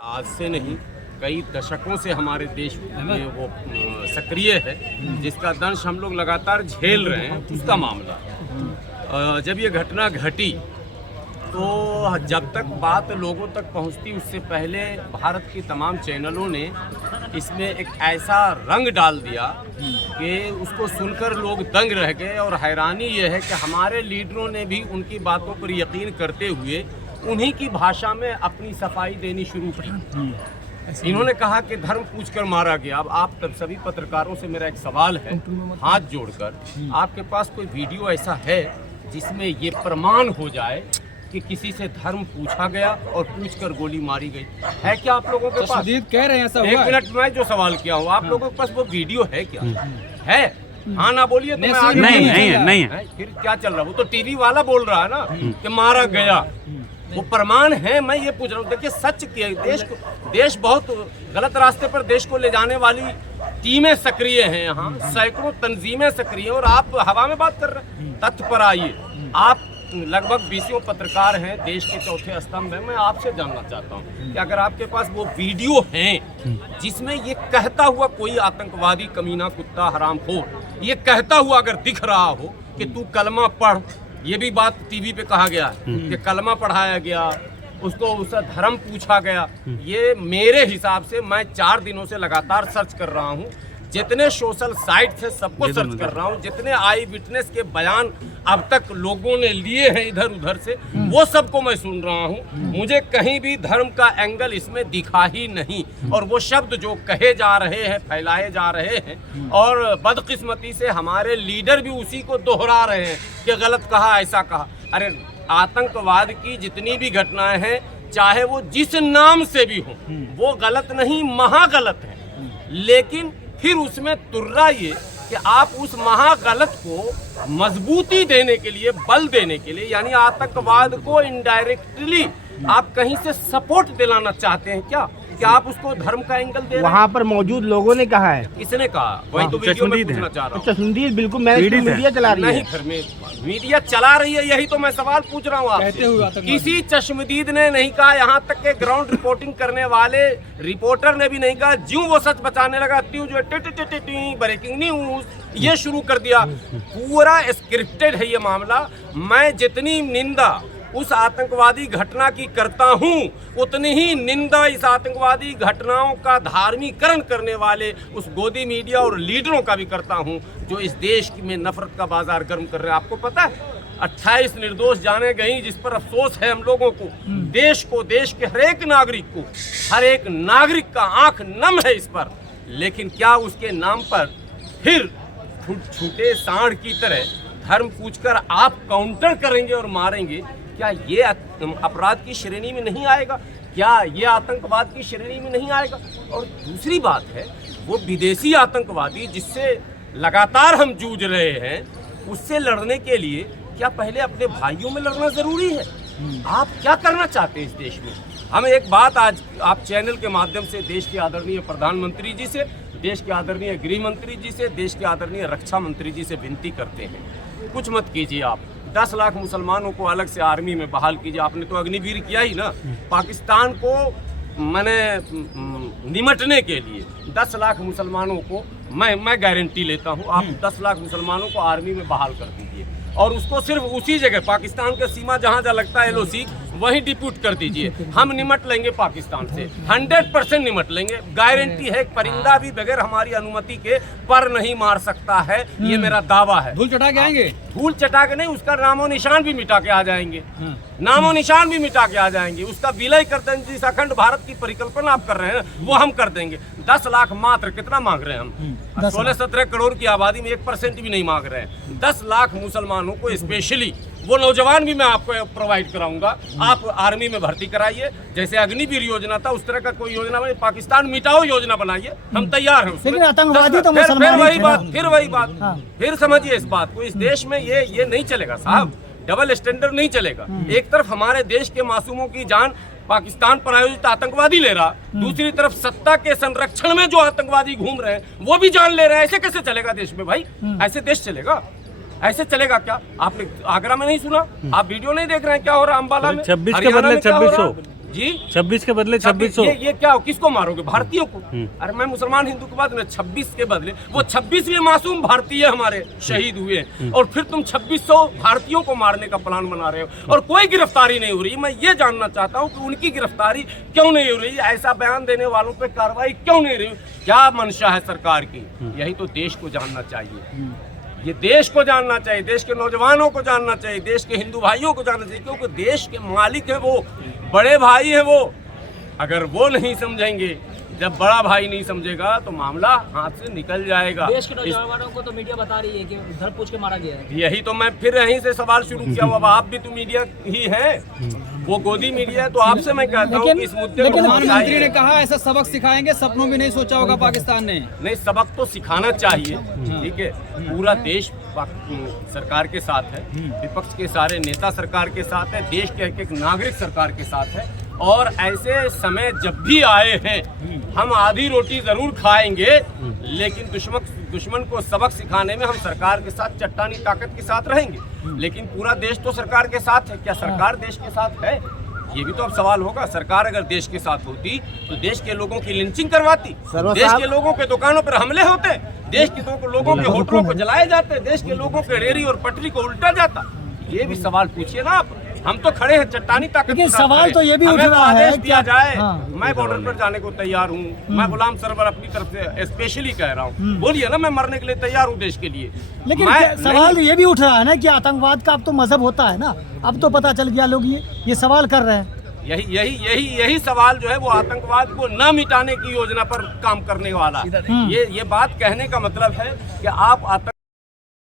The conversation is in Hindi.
आज से नहीं, कई दशकों से हमारे देश में वो सक्रिय है, जिसका दंश हम लोग लगातार झेल रहे हैं। उसका मामला जब ये घटना घटी तो जब तक बात लोगों तक पहुंचती उससे पहले भारत के तमाम चैनलों ने इसमें एक ऐसा रंग डाल दिया कि उसको सुनकर लोग दंग रह गए। और हैरानी ये है कि हमारे लीडरों ने भी उनकी बातों पर यकीन करते हुए उन्हीं की भाषा में अपनी सफाई देनी शुरू की। इन्होंने कहा कि धर्म पूछकर मारा गया। अब आप तब सभी पत्रकारों से मेरा एक सवाल है, हाथ जोड़कर, आपके पास कोई वीडियो ऐसा है जिसमें ये प्रमाण हो जाए कि किसी से धर्म पूछा गया और पूछकर गोली मारी गई? है क्या आप लोगों के पास? कह रहे हैं ऐसा एक मिनट में जो सवाल किया हूँ, आप लोगों के पास वो वीडियो है क्या? है? हाँ ना बोलिए तो मैं आगे नहीं है। फिर क्या चल रहा है? वो तो टीवी वाला बोल रहा है ना कि मारा गया। वो प्रमाण है, मैं ये पूछ रहा हूँ। देखिए सच की देश बहुत गलत रास्ते पर देश को ले जाने वाली टीमें सक्रिय हैं, यहाँ सैकड़ों तंजीमें सक्रिय हैं और आप हवा में बात कर रहे हैं। तथ्य पर आइए। आप लगभग 20 पत्रकार हैं, देश के चौथे स्तंभ हैं। मैं आपसे जानना चाहता हूँ कि अगर आपके पास वो वीडियो हैं जिसमें ये कहता हुआ कोई आतंकवादी कमीना कुत्ता हरामखोर ये कहता हुआ अगर दिख रहा हो कि तू कलमा पढ़, ये भी बात टीवी पे कहा गया है कि कलमा पढ़ाया गया, उसको उसका धर्म पूछा गया। ये मेरे हिसाब से, मैं 4 दिनों से लगातार सर्च कर रहा हूँ, जितने सोशल साइट थे सबको सर्च कर रहा हूँ, जितने आई विटनेस के बयान अब तक लोगों ने लिए हैं इधर उधर से, वो सबको मैं सुन रहा हूँ। मुझे कहीं भी धर्म का एंगल इसमें दिखा ही नहीं। और वो शब्द जो कहे जा रहे हैं, फैलाए जा रहे हैं, और बदकिस्मती से हमारे लीडर भी उसी को दोहरा रहे हैं कि गलत कहा, ऐसा कहा। अरे आतंकवाद की जितनी भी घटनाएं हैं, चाहे वो जिस नाम से भी हो, वो गलत नहीं, महागलत है। लेकिन फिर उसमें तुर्रा ये कि आप उस महागलत को मजबूती देने के लिए, बल देने के लिए, यानी आतंकवाद को इनडायरेक्टली आप कहीं से सपोर्ट दिलाना चाहते हैं क्या? कि आप उसको धर्म का एंगल दे रहे हैं? वहाँ पर मौजूद लोगों ने कहा है। किसने कहा? वही तो वीडियो में पूछना चाह रहा हूँ। चश्मदीद बिल्कुल मीडिया चला रही है। नहीं, फिर मीडिया चला रही है, यही तो मैं सवाल पूछ रहा हूँ आपसे। किसी चश्मदीद ने नहीं कहा, यहाँ तक के ग्राउंड रिपोर्टिंग करने वाले रिपोर्टर ने भी नहीं कहा। ज्यों वो सच बचाने लगा त्यों जो ब्रेकिंग न्यूज ये शुरू कर दिया। पूरा स्क्रिप्टेड है ये मामला। मैं जितनी निंदा उस आतंकवादी घटना की करता हूं, उतनी ही निंदा इस आतंकवादी घटनाओं का धार्मिकरण करने वाले उस गोदी मीडिया और लीडरों का भी करता हूं, जो इस देश में नफरत का बाजार गर्म कर रहे हैं। आपको पता है 28 निर्दोष जाने गई, जिस पर अफसोस है हम लोगों को, देश को, देश के हर एक नागरिक को, हर एक नागरिक का आंख नम है इस पर। लेकिन क्या उसके नाम पर फिर छूटे सांड की तरह धर्म पूछकर आप काउंटर करेंगे और मारेंगे? क्या ये अपराध की श्रेणी में नहीं आएगा? क्या ये आतंकवाद की श्रेणी में नहीं आएगा? और दूसरी बात है, वो विदेशी आतंकवादी जिससे लगातार हम जूझ रहे हैं, उससे लड़ने के लिए क्या पहले अपने भाइयों में लड़ना जरूरी है? आप क्या करना चाहते हैं इस देश में? हम एक बात आज आप चैनल के माध्यम से देश के आदरणीय प्रधानमंत्री जी से, देश के आदरणीय गृह मंत्री जी से, देश के आदरणीय रक्षा मंत्री जी से विनती करते हैं, कुछ मत कीजिए। आप 10 लाख मुसलमानों को अलग से आर्मी में बहाल कीजिए। आपने तो अग्निवीर किया ही ना। पाकिस्तान को निमटने के लिए 10 लाख मुसलमानों को मैं गारंटी लेता हूँ, आप 10 लाख मुसलमानों को आर्मी में बहाल कर दीजिए और उसको सिर्फ उसी जगह पाकिस्तान का सीमा जहाँ जहाँ लगता है LOC वहीं डिप्यूट कर दीजिए। हम निमट लेंगे पाकिस्तान से, 100% निमट लेंगे। गारंटी है, परिंदा भी बगैर हमारी अनुमति के पर नहीं मार सकता है, ये मेरा दावा है। धूल चटा के आएंगे? धूल चटा के नहीं, उसका नामो निशान भी मिटा के आ जाएंगे। नामो निशान भी मिटा के आ जाएंगे। उसका विलय कर देंगे। जिस अखंड भारत की परिकल्पना आप कर रहे हैं वो हम कर देंगे। 10 लाख मात्र, कितना मांग रहे हैं हम? 16-17 करोड़ की आबादी में 1% भी नहीं मांग रहे हैं। 10 लाख मुसलमानों को, स्पेशली वो नौजवान भी मैं आपको प्रोवाइड कराऊंगा। आप आर्मी में भर्ती कराइए, जैसे अग्निवीर योजना था उस तरह का कोई योजना बने। पाकिस्तान मिटाओ योजना बनाइए, हम तैयार हैं। लेकिन आतंकवादी तो फिर वही बात, फिर समझिए इस बात को। इस देश में ये नहीं चलेगा साहब, डबल स्टैंडर्ड नहीं चलेगा। एक तरफ हमारे देश के मासूमों की जान पाकिस्तान प्रायोजित आतंकवादी ले रहा, दूसरी तरफ सत्ता के संरक्षण में जो आतंकवादी घूम रहे हैं वो भी जान ले रहे हैं। ऐसे कैसे चलेगा देश में भाई? ऐसे देश चलेगा? ऐसे चलेगा क्या? आपने आगरा में नहीं सुना? आप वीडियो नहीं देख रहे हैं क्या हो रहा अंबाला में? 26 के बदले 2600। जी 26 के बदले 2600। ये क्या किसको मारोगे? भारतीयों को। अरे मैं मुसलमान हिंदू की बात नहीं, 26 के बदले वो 26 भी मासूम भारतीय हमारे शहीद हुए और फिर तुम 2600 भारतीयों को मारने का प्लान बना रहे हो और कोई गिरफ्तारी नहीं हो रही। मैं ये जानना चाहता हूँ कि उनकी गिरफ्तारी क्यों नहीं हो रही, ऐसा बयान देने वालों पे कार्रवाई क्यों नहीं रही, क्या मंशा है सरकार की? यही तो देश को जानना चाहिए, ये देश को जानना चाहिए, देश के नौजवानों को जानना चाहिए, देश के हिंदू भाइयों को जानना चाहिए, क्योंकि देश के मालिक है वो, बड़े भाई है वो। अगर वो नहीं समझेंगे, जब बड़ा भाई नहीं समझेगा तो मामला हाथ से निकल जाएगा। देश के नौजवानों को तो मीडिया बता रही है कि उधर पूछ के मारा गया है। यही तो मैं फिर यहीं से सवाल शुरू किया हूँ। अब आप भी तो मीडिया ही हैं, वो गोदी मीडिया है, तो आपसे मैं कहता हूँ कि इस मुद्दे को प्रधानमंत्री ने कहा ऐसा सबक सिखाएंगे, सपनों में नहीं सोचा होगा पाकिस्तान ने। नहीं, सबक तो सिखाना चाहिए, ठीक है। पूरा देश सरकार के साथ है, विपक्ष के सारे नेता सरकार के साथ है, देश के एक नागरिक सरकार के साथ है और ऐसे समय जब भी आए हैं हम आधी रोटी जरूर खाएंगे, लेकिन दुश्मन को सबक सिखाने में हम सरकार के साथ चट्टानी ताकत के साथ रहेंगे। लेकिन पूरा देश तो सरकार के साथ है, क्या सरकार देश के साथ है? ये भी तो अब सवाल होगा। सरकार अगर देश के साथ होती तो देश के लोगों की लिंचिंग करवाती, देश के लोगों के दुकानों पर हमले होते, देश के लोगों के होटलों को जलाए जाते, देश के लोगों के रेहड़ी और पटरी को उल्टा जाता। ये भी सवाल पूछिए ना आप। हम तो खड़े हैं चट्टानी ताकत। लेकिन सवाल तो ये भी उठ रहा है दिया जाए, हाँ। मैं बॉर्डर पर जाने को तैयार हूँ। मैं गुलाम सरवर अपनी तरफ से स्पेशली कह रहा हूँ, बोलिए ना, मैं मरने के लिए तैयार हूँ देश के लिए। लेकिन सवाल ये भी उठ रहा है ना कि आतंकवाद का अब तो मजहब होता है ना, अब तो पता चल गया, लोग ये सवाल कर रहे हैं। यही सवाल जो है वो आतंकवाद को न मिटाने की योजना पर काम करने वाला। ये बात कहने का मतलब है कि आप